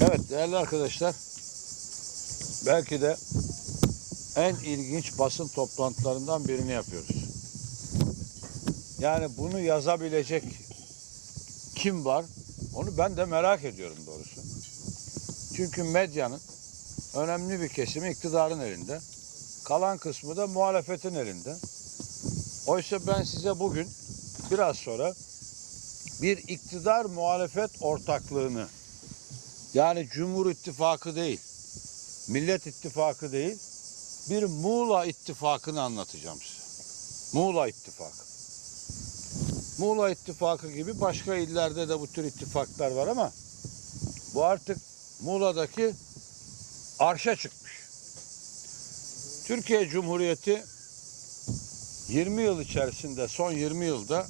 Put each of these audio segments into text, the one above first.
Evet değerli arkadaşlar. Belki de en ilginç basın toplantılarından birini yapıyoruz. Yani bunu yazabilecek kim var? Onu ben de merak ediyorum doğrusu. Çünkü medyanın önemli bir kesimi iktidarın elinde. Kalan kısmı da muhalefetin elinde. Oysa ben size bugün biraz sonra bir iktidar muhalefet ortaklığını yani Cumhur İttifakı değil, Millet İttifakı değil, bir Muğla İttifakı'nı anlatacağım size. Muğla İttifakı. Muğla İttifakı gibi başka illerde de bu tür ittifaklar var ama bu artık Muğla'daki arşa çıkmış. Türkiye Cumhuriyeti 20 yıl içerisinde, son 20 yılda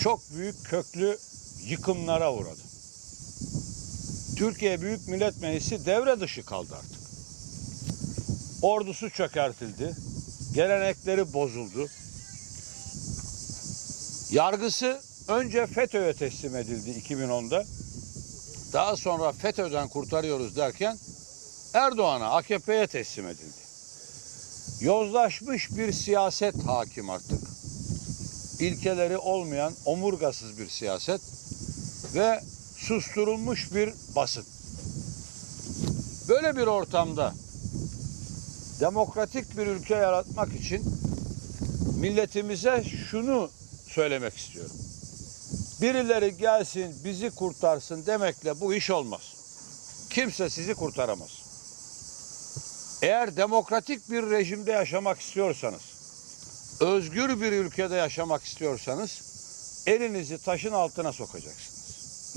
çok büyük köklü yıkımlara uğradı. Türkiye Büyük Millet Meclisi devre dışı kaldı artık. Ordusu çökertildi. Gelenekleri bozuldu. Yargısı önce FETÖ'ye teslim edildi 2010'da. Daha sonra FETÖ'den kurtarıyoruz derken Erdoğan'a, AKP'ye teslim edildi. Yozlaşmış bir siyaset hakim artık. İlkeleri olmayan, omurgasız bir siyaset ve susturulmuş bir basın. Böyle bir ortamda demokratik bir ülke yaratmak için milletimize şunu söylemek istiyorum. Birileri gelsin bizi kurtarsın demekle bu iş olmaz. Kimse sizi kurtaramaz. Eğer demokratik bir rejimde yaşamak istiyorsanız, özgür bir ülkede yaşamak istiyorsanız elinizi taşın altına sokacaksınız.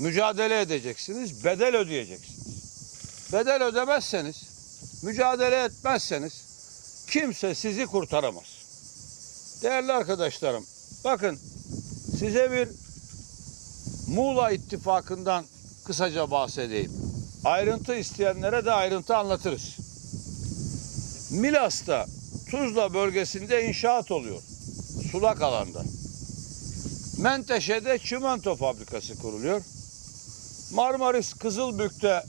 Mücadele edeceksiniz, bedel ödeyeceksiniz. Bedel ödemezseniz, mücadele etmezseniz kimse sizi kurtaramaz. Değerli arkadaşlarım, bakın size bir Muğla İttifakı'ndan kısaca bahsedeyim. Ayrıntı isteyenlere de ayrıntı anlatırız. Milas'ta Tuzla bölgesinde inşaat oluyor. Sulak alanda. Menteşe'de çimento fabrikası kuruluyor. Marmaris Kızılbük'te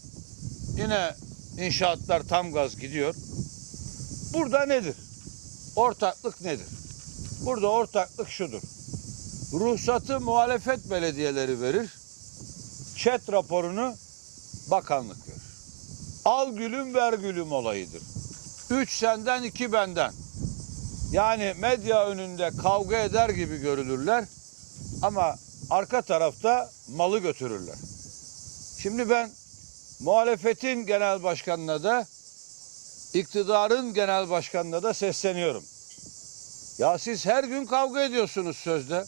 yine inşaatlar tam gaz gidiyor. Burada nedir? Ortaklık nedir? Burada ortaklık şudur. Ruhsatı muhalefet belediyeleri verir. Çet raporunu bakanlık verir. Al gülüm ver gülüm olayıdır. Üç senden iki benden. Yani medya önünde kavga eder gibi görülürler ama arka tarafta malı götürürler. Şimdi ben muhalefetin genel başkanına da iktidarın genel başkanına da sesleniyorum. Ya siz her gün kavga ediyorsunuz sözde.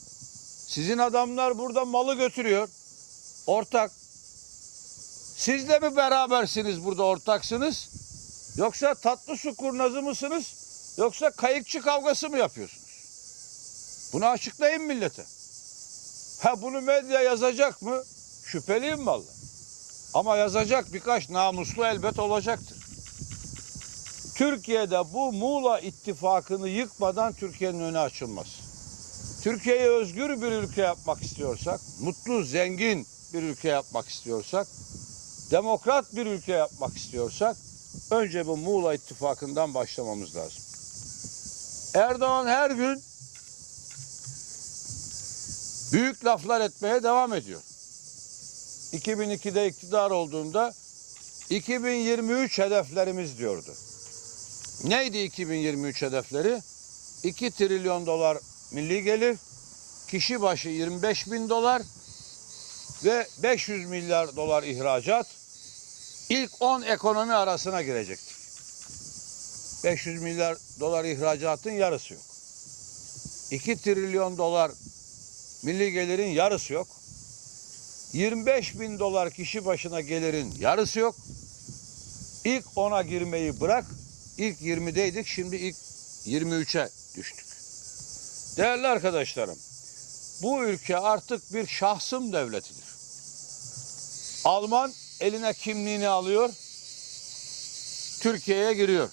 Sizin adamlar burada malı götürüyor. Ortak. Siz de mi berabersiniz burada ortaksınız? Yoksa tatlı su kurnazı mısınız? Yoksa kayıkçı kavgası mı yapıyorsunuz? Bunu açıklayın millete. Ha bunu medya yazacak mı? Şüpheliyim vallahi. Ama yazacak birkaç namuslu elbet olacaktır. Türkiye'de bu Muğla ittifakını yıkmadan Türkiye'nin önü açılmaz. Türkiye'yi özgür bir ülke yapmak istiyorsak, mutlu, zengin bir ülke yapmak istiyorsak, demokrat bir ülke yapmak istiyorsak, önce bu Muğla ittifakından başlamamız lazım. Erdoğan her gün büyük laflar etmeye devam ediyor. 2002'de iktidar olduğunda 2023 hedeflerimiz diyordu. Neydi 2023 hedefleri? 2 trilyon dolar milli gelir, kişi başı 25 bin dolar ve 500 milyar dolar ihracat ilk 10 ekonomi arasına girecektik. 500 milyar dolar ihracatın yarısı yok. 2 trilyon dolar milli gelirin yarısı yok. 25 bin dolar kişi başına gelirin yarısı yok. İlk 10'a girmeyi bırak. İlk 20'deydik şimdi ilk 23'e düştük. Değerli arkadaşlarım, bu ülke artık bir şahsım devletidir. Alman eline kimliğini alıyor, Türkiye'ye giriyor.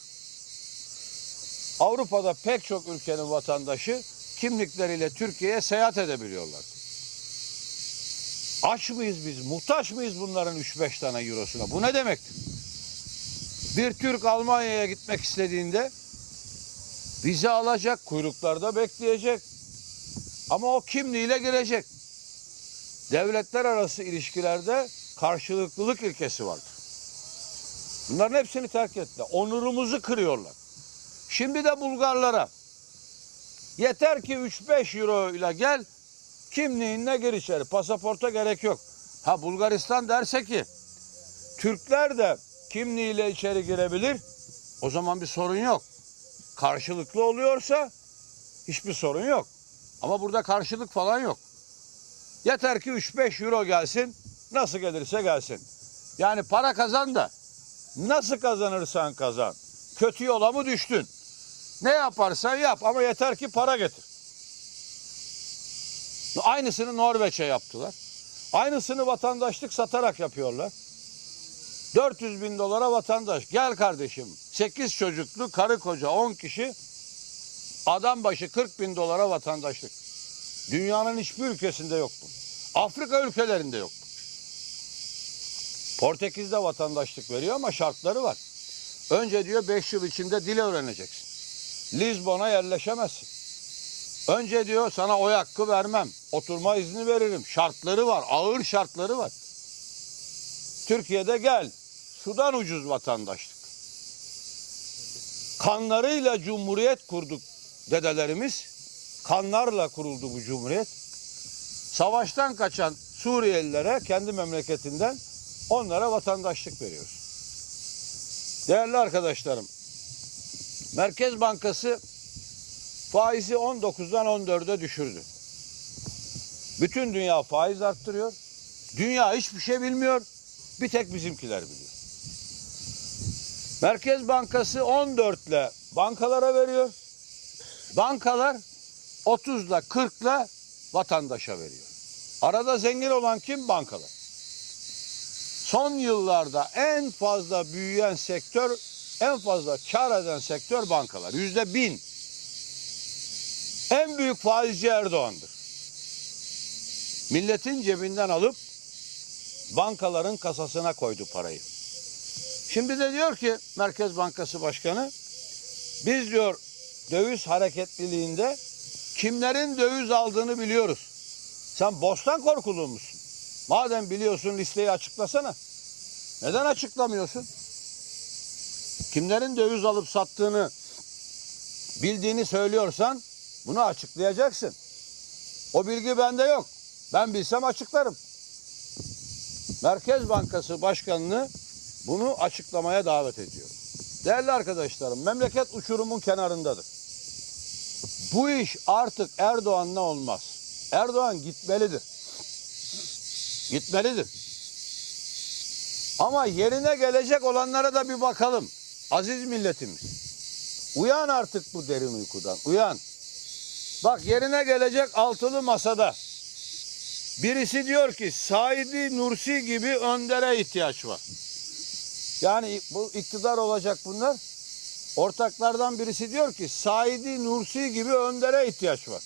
Avrupa'da pek çok ülkenin vatandaşı kimlikleriyle Türkiye'ye seyahat edebiliyorlar. Aç mıyız biz? Muhtaç mıyız bunların 3-5 tane eurosuna? Bu ne demektir? Bir Türk Almanya'ya gitmek istediğinde vize alacak, kuyruklarda bekleyecek. Ama o kimliğiyle girecek. Devletler arası ilişkilerde karşılıklılık ilkesi vardır. Bunların hepsini terk ettiler. Onurumuzu kırıyorlar. Şimdi de Bulgarlara yeter ki 3-5 euro ile gel kimliğinle gir içeri. Pasaporta gerek yok. Ha Bulgaristan derse ki Türkler de kimliğiyle içeri girebilir. O zaman bir sorun yok. Karşılıklı oluyorsa hiçbir sorun yok. Ama burada karşılık falan yok. Yeter ki 3-5 euro gelsin. Nasıl gelirse gelsin. Yani para kazan da nasıl kazanırsan kazan. Kötü yola mı düştün? Ne yaparsan yap ama yeter ki para getir. Aynısını Norveç'e yaptılar. Aynısını vatandaşlık satarak yapıyorlar. 400 bin dolara vatandaş. Gel kardeşim 8 çocuklu karı koca 10 kişi adam başı 40 bin dolara vatandaşlık. Dünyanın hiçbir ülkesinde yok bu. Afrika ülkelerinde yok. Portekiz'de vatandaşlık veriyor ama şartları var. Önce diyor 5 yıl içinde dil öğreneceksin. Lizbon'a yerleşemezsin. Önce diyor sana oy hakkı vermem. Oturma izni veririm. Şartları var. Ağır şartları var. Türkiye'de gel. Sudan ucuz vatandaşlık. Kanlarıyla cumhuriyet kurduk dedelerimiz. Kanlarla kuruldu bu cumhuriyet. Savaştan kaçan Suriyelilere kendi memleketinden onlara vatandaşlık veriyoruz. Değerli arkadaşlarım, Merkez Bankası faizi 19'dan 14'e düşürdü. Bütün dünya faiz arttırıyor. Dünya hiçbir şey bilmiyor. Bir tek bizimkiler biliyor. Merkez Bankası 14 ile bankalara veriyor. Bankalar 30 ile 40 ile vatandaşa veriyor. Arada zengin olan kim? Bankalar. Son yıllarda en fazla büyüyen sektör, en fazla kar eden sektör bankalar. Yüzde bin. En büyük faizci Erdoğan'dır. Milletin cebinden alıp bankaların kasasına koydu parayı. Şimdi de diyor ki Merkez Bankası Başkanı biz diyor döviz hareketliliğinde kimlerin döviz aldığını biliyoruz. Sen bostan korkulu musun? Madem biliyorsun listeyi açıklasana. Neden açıklamıyorsun? Kimlerin döviz alıp sattığını bildiğini söylüyorsan bunu açıklayacaksın. O bilgi bende yok. Ben bilsem açıklarım. Merkez Bankası Başkanı'nı bunu açıklamaya davet ediyorum. Değerli arkadaşlarım, memleket uçurumun kenarındadır. Bu iş artık Erdoğan'la olmaz. Erdoğan gitmelidir. Gitmelidir. Ama yerine gelecek olanlara da bir bakalım. Aziz milletimiz. Uyan artık bu derin uykudan. Uyan. Bak yerine gelecek altılı masada. Birisi diyor ki Saidi Nursi gibi öndere ihtiyaç var. Yani bu iktidar olacak bunlar. Ortaklardan birisi diyor ki Saidi Nursi gibi öndere ihtiyaç var.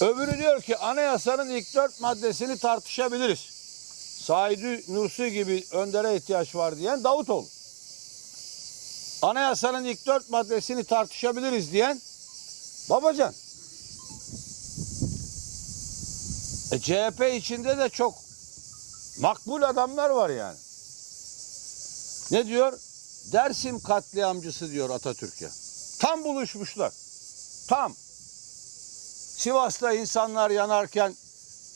Öbürü diyor ki anayasanın ilk dört maddesini tartışabiliriz. Saidi Nursi gibi öndere ihtiyaç var diyen Davutoğlu. Anayasanın ilk dört maddesini tartışabiliriz diyen Babacan. E, CHP içinde de çok makbul adamlar var yani. Ne diyor? Dersim katliamcısı diyor Atatürk'e. Tam buluşmuşlar. Tam. Sivas'ta insanlar yanarken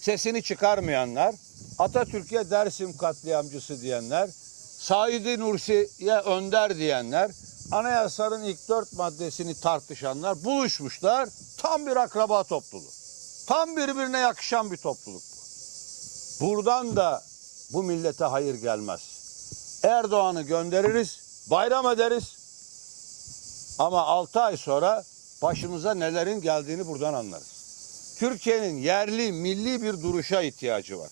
sesini çıkarmayanlar, Atatürk'e Dersim katliamcısı diyenler, Said Nursi'ye önder diyenler, anayasanın ilk dört maddesini tartışanlar buluşmuşlar. Tam bir akraba topluluğu. Tam birbirine yakışan bir topluluk bu. Buradan da bu millete hayır gelmez. Erdoğan'ı göndeririz, bayram ederiz. Ama 6 ay sonra başımıza nelerin geldiğini buradan anlarız. Türkiye'nin yerli, milli bir duruşa ihtiyacı var.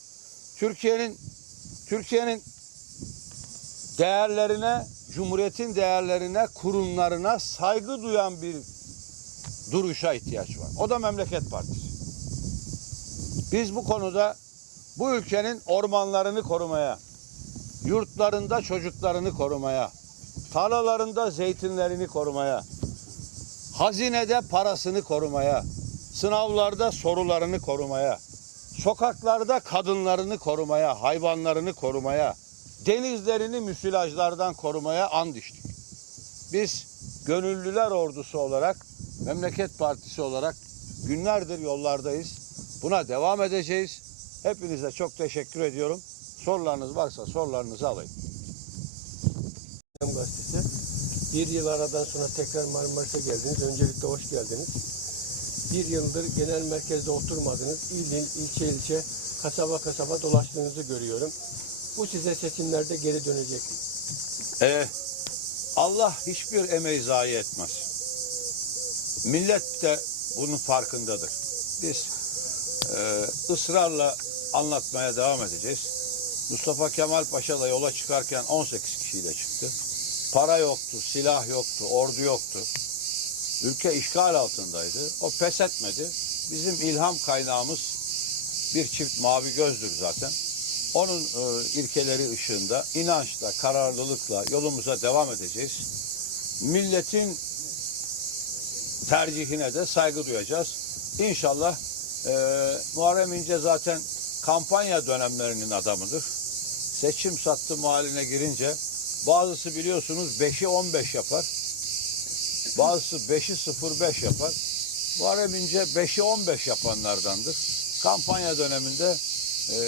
Türkiye'nin Türkiye'nin değerlerine, cumhuriyetin değerlerine, kurumlarına saygı duyan bir duruşa ihtiyaç var. O da Memleket Partisi. Biz bu konuda bu ülkenin ormanlarını korumaya, yurtlarında çocuklarını korumaya, tarlalarında zeytinlerini korumaya, hazinede parasını korumaya, sınavlarda sorularını korumaya, sokaklarda kadınlarını korumaya, hayvanlarını korumaya, denizlerini müsilajlardan korumaya and içtik. Biz gönüllüler ordusu olarak, Memleket Partisi olarak günlerdir yollardayız. Buna devam edeceğiz. Hepinize çok teşekkür ediyorum. Sorularınız varsa sorularınızı alayım. Gazetesi. Bir yıl aradan sonra tekrar Marmaris'e geldiniz. Öncelikle hoş geldiniz. Bir yıldır genel merkezde oturmadınız. İl il, ilçe ilçe, kasaba kasaba dolaştığınızı görüyorum. Bu size seçimlerde geri dönecek. Ee, Allah hiçbir emeği zayi etmez. Millet de bunun farkındadır. Biz e, ısrarla anlatmaya devam edeceğiz. Mustafa Kemal Paşa da yola çıkarken 18 kişiyle çıktı. Para yoktu, silah yoktu, ordu yoktu. Ülke işgal altındaydı. O pes etmedi. Bizim ilham kaynağımız bir çift mavi gözdür zaten. Onun e, ilkeleri ışığında inançla, kararlılıkla yolumuza devam edeceğiz. Milletin tercihine de saygı duyacağız. İnşallah e, Muharrem İnce zaten kampanya dönemlerinin adamıdır. Seçim sattım haline girince bazısı biliyorsunuz 5'i 15 yapar. Bazısı 5'i 05 yapar. Muharrem İnce 5'i 15 yapanlardandır. Kampanya döneminde e,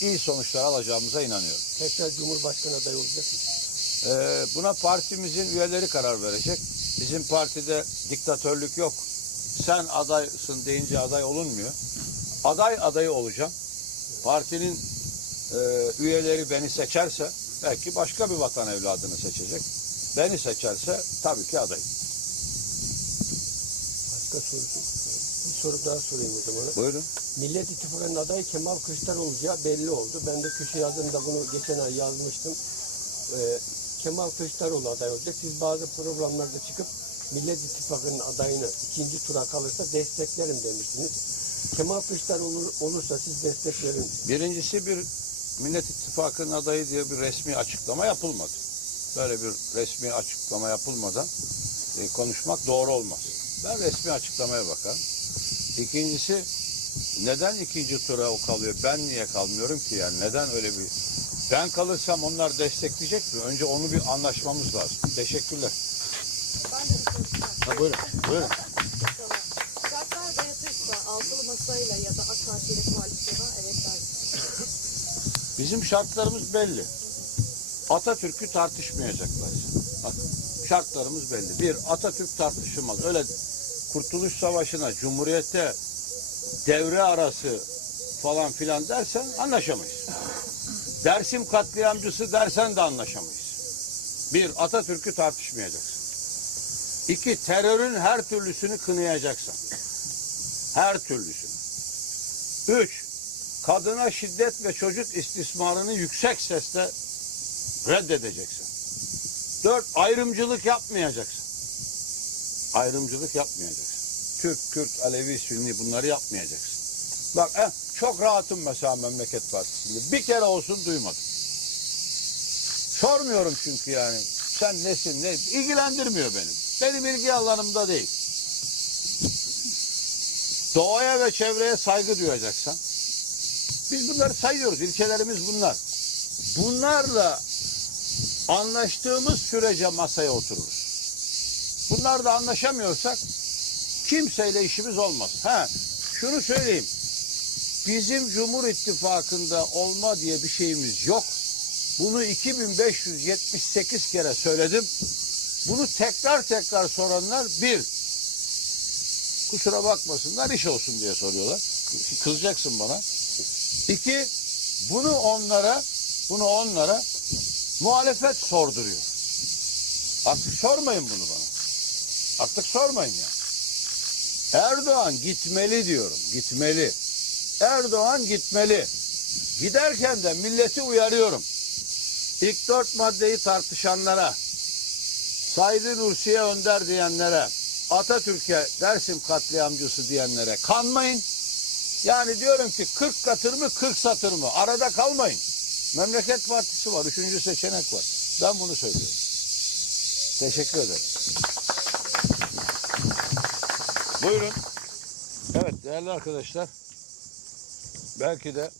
iyi sonuçlar alacağımıza inanıyorum. Tekrar Cumhurbaşkanı adayı olacak mı? Ee, buna partimizin üyeleri karar verecek. Bizim partide diktatörlük yok. Sen adaysın deyince aday olunmuyor. Aday adayı olacağım. Partinin e, üyeleri beni seçerse belki başka bir vatan evladını seçecek. Beni seçerse tabii ki adayım. Başka soru Bir soru daha sorayım o zaman. Buyurun. Millet İttifakı'nın adayı Kemal Kılıçdaroğlu olacağı belli oldu. Ben de köşe yazımda bunu geçen ay yazmıştım. Ee, Kemal Kılıçdaroğlu aday olacak. Siz bazı programlarda çıkıp Millet İttifakı'nın adayını ikinci tura kalırsa desteklerim demiştiniz. Kemal Kılıçdaroğlu olursa siz destek verin. Birincisi bir Millet İttifakı'nın adayı diye bir resmi açıklama yapılmadı. Böyle bir resmi açıklama yapılmadan e, konuşmak doğru olmaz. Ben resmi açıklamaya bakarım. İkincisi neden ikinci tura o kalıyor? Ben niye kalmıyorum ki yani? Neden öyle bir... Ben kalırsam onlar destekleyecek mi? Önce onu bir anlaşmamız lazım. Teşekkürler. Ha, buyurun. Buyurun. Şartlar dayatırsa altılı masayla ya da AK Parti ile koalisyona evet der? Bizim şartlarımız belli. Atatürk'ü tartışmayacaklar. Bak şartlarımız belli. Bir, Atatürk tartışılmaz. Öyle Kurtuluş Savaşı'na, Cumhuriyet'te devre arası falan filan dersen anlaşamayız. Dersim katliamcısı dersen de anlaşamayız. Bir, Atatürk'ü tartışmayacaksın. İki, terörün her türlüsünü kınayacaksın. Her türlüsünü. Üç, kadına şiddet ve çocuk istismarını yüksek sesle reddedeceksin. Dört, ayrımcılık yapmayacaksın. Ayrımcılık yapmayacaksın. Türk, Kürt, Alevi, Sünni bunları yapmayacaksın. Bak eh, çok rahatım mesela Memleket Partisi'nde. Bir kere olsun duymadım. Sormuyorum çünkü yani. Sen nesin ne? ilgilendirmiyor benim. Benim ilgi alanımda değil. Doğaya ve çevreye saygı duyacaksan biz bunları sayıyoruz. İlkelerimiz bunlar. Bunlarla anlaştığımız sürece masaya otururuz. Bunlar anlaşamıyorsak kimseyle işimiz olmaz. Ha, şunu söyleyeyim. Bizim Cumhur İttifakı'nda olma diye bir şeyimiz yok. Bunu 2578 kere söyledim. Bunu tekrar tekrar soranlar bir, kusura bakmasınlar iş olsun diye soruyorlar. Kızacaksın bana. İki, bunu onlara, bunu onlara muhalefet sorduruyor. Artık sormayın bunu bana. Artık sormayın ya. Erdoğan gitmeli diyorum, gitmeli. Erdoğan gitmeli. Giderken de milleti uyarıyorum. İlk dört maddeyi tartışanlara, Said Nursi'ye önder diyenlere, Atatürk'e Dersim katliamcısı diyenlere kanmayın. Yani diyorum ki 40 katır mı 40 satır mı? Arada kalmayın. Memleket Partisi var. Üçüncü seçenek var. Ben bunu söylüyorum. Teşekkür ederim. Buyurun. Evet değerli arkadaşlar. Belki de